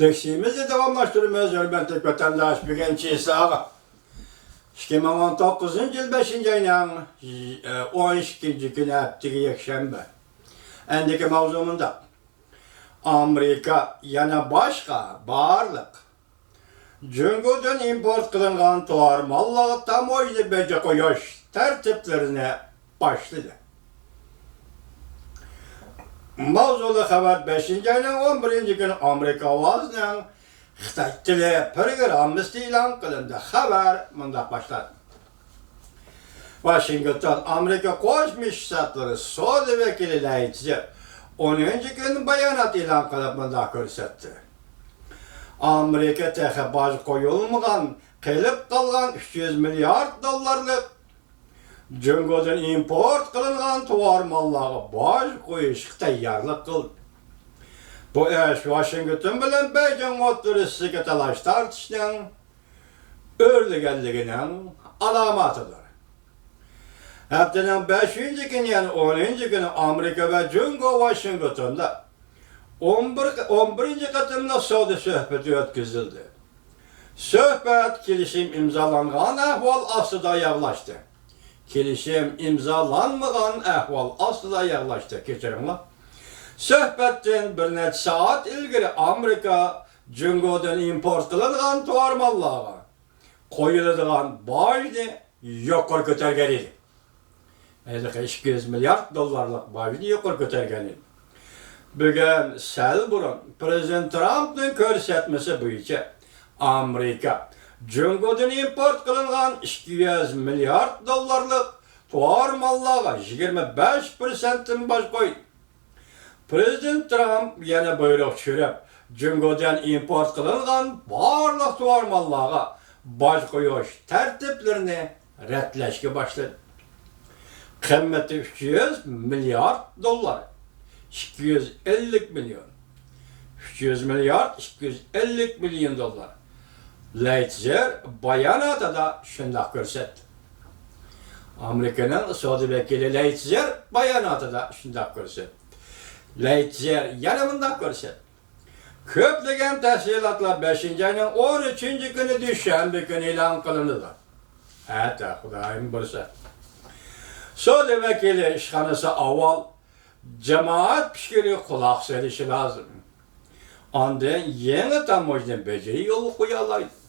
Dersimizi devamlaştırmamız hürmetli vatandaş birinci sağa. 2019 yıl 5. ayının 12. günü haftığı yakşembe. Endiki mavzumunda Amerika yana başka bağırlık. Cüngüden import kılıngan tuar mallığı tam oyunu bece koyuş tertiplerine başladı. Mavzulu haber 5. ayının 11. günü Amerika vazının Xitay tili programımız ilan kılındı. Haber mındak başladı. Washington, Amerika Koşmuş Ştatları Sodi Vekili Leitzi 10. gün bayanat ilan kılıp mındak görsetti. Amerika tehe baş koyulmagan, kılıp kalgan 300 milyar dolarlık Cüngöden import kılıngan tuvar malları baş koyuş tayarlık kıldı. Bu eş Washington bilen Beijing oturuşu talaş tartışının örlügelliğinin alamatıdır. Haftanın 5. günü yani 10. günü Amerika ve Cüngö Washington'da 11. katımda Saudi söhbeti ötküzüldü. Söhbet kilişim imzalanğan ahval asıda yaklaştı. Kilişim imzalanmagan ahval asıda yaklaştı. Keçirinler. Söhbetten bir neçe saat ilgili Amerika Cüngöden import kılıngan tuvar malları koyulduğun başını yukarı götürgeliydi. 200 milyar dolarlık başını yukarı götürgeliydi. Bugün sel burun Prezident Trump'ın körsetmesi boyunca Amerika Cüngöden import kılıngan 200 milyar dolarlık tuvar malları 25%'in baş koydu. Prezident Trump yana buyruk çürüp, Cüngöden import kılıngan barlıq tuvar malları baş koyuş tertiplerini retleşke başladı. Kıymeti 300 milyar dolar, 250 milyon. 300 milyar, 250 milyon dolar. Leitzer bayanata da şundak görsetti. Amerika'nın Saudi vekili Leitzer bayanata da şundak görsetti. Leitzer yanımında görset. Köplegen tahsilatlar 5. ayının 13. günü düşen bir gün ilan kılındı. Hatta Hudayım bursa. Saudi vekili işhanısı aval cemaat pişkiri kulak serişi lazım. Ondan yeni tamojdan beceri yolu koyalaydı.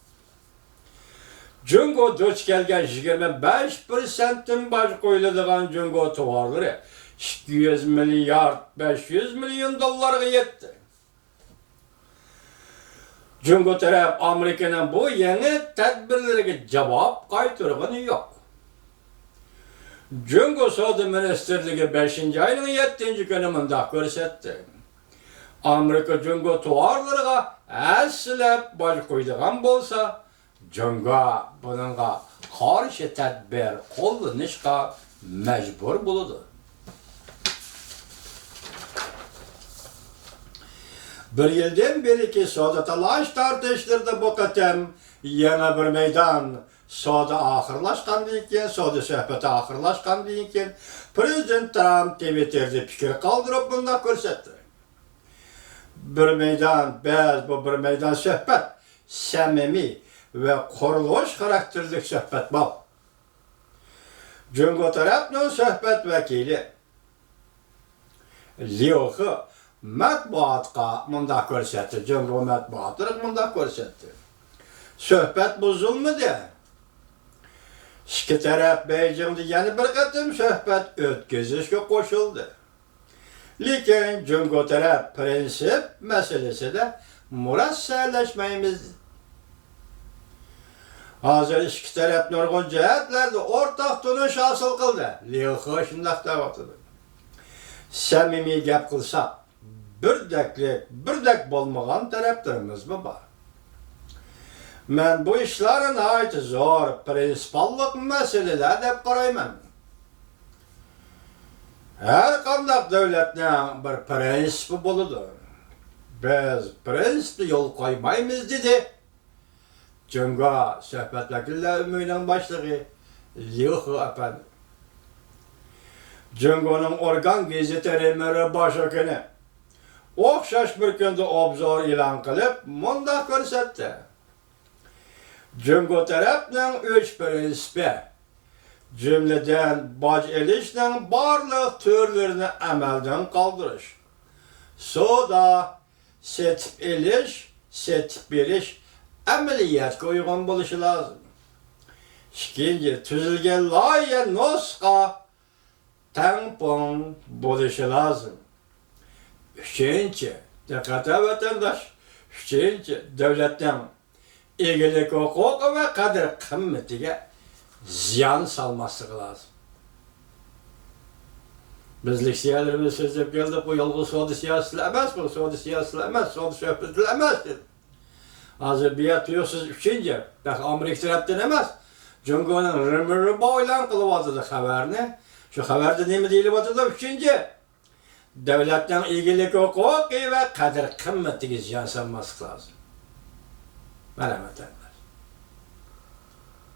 Cüngö duç gelgen 25%'in baş koyulduğun Cüngö tuvarları 200 milyar 500 milyon dolara yetti. Cüngö taraf Amerika'nın bu yeni tedbirlerine cevap kaytırgını yok. Cüngö Saudi Ministerliği 5. ayının 7. günümünde görsetti. Amerika Cüngö tuvarlarına əslep baş koyduğun bolsa, Cüngö bununla karşı tedbir kullanışka mecbur buludu. Bir yıldan beri ki Saudi talaş tartıştırdı bu katem yana bir meydan. Saudi ahırlaşkan deyken, Saudi söhbeti ahırlaşkan deyken, Prezident Trump Twitter'de fikir kaldırıp bunda görsetti. Bir meydan, bu bir meydan söhbet, samimi ve kuruluş karakterlik söhbet bol. Cüngö tarafının söhbet vekili Liu'yu matbuatga mındak görsetti. Cüngö matbuatırık mındak görsetti. Söhbet bozulmadı. İki taraf Beijing'de yeni bir katım söhbet ötküzüşke koşuldu. Lakin Cüngö taraf prensip meselesi de murassallaşmayımızdı. Hazır iki taraf nurgun cihetlerde ortak tutuş hasıl kıldı. Liu'yu şundak davatıdır. Samimi gap kılsak, birdek bolmagan taraflarımız mı var? Men bu işlerin ait zor, prinsipallık meseleler dep qarayman. Her kandak devletinin bir prinsipi boludur. Biz prinsipi yol koymayımız dedi. Cüngö söhbet vekiller ümüğünün başlığı Liu'yu efendim. Cüngö'nün organ gazeteri başı günü o'xshash bir kunda obzor e'lon qilib, mundaq ko'rsatdi. Jungo tarafning 3 prinsipi, jumladan boj elishning barliq turlarini amaldan qoldirish, soda, setib elish, setib berish amaliyatga uyg'un bo'lishi lozim. Ikkinchi, tuzilgan loyiha nusxa tampon bo'lishi lozim. Üçüncü, dikkate vatandaş. Üçüncü, devletten egelik hukuku ve kadir kıymetiga ziyan salması lazım. Bizlik siyalarımız sözlep geldik, bu yolgu soğudu siyasıyla emez, bu soğudu siyasıyla emez, soğudu şöhbetiyle emez. Hazır biat diyorsunuz üçüncü, belki Amerika taraftan emez. Cungo'nun rımırı boylan kılıvatıdı haberini. Şu haberde ne mi değil vatıdı üçüncü. Devletten ilgili hukuki ve kadir kıymetiga ziyan salması lazım. Merhamet.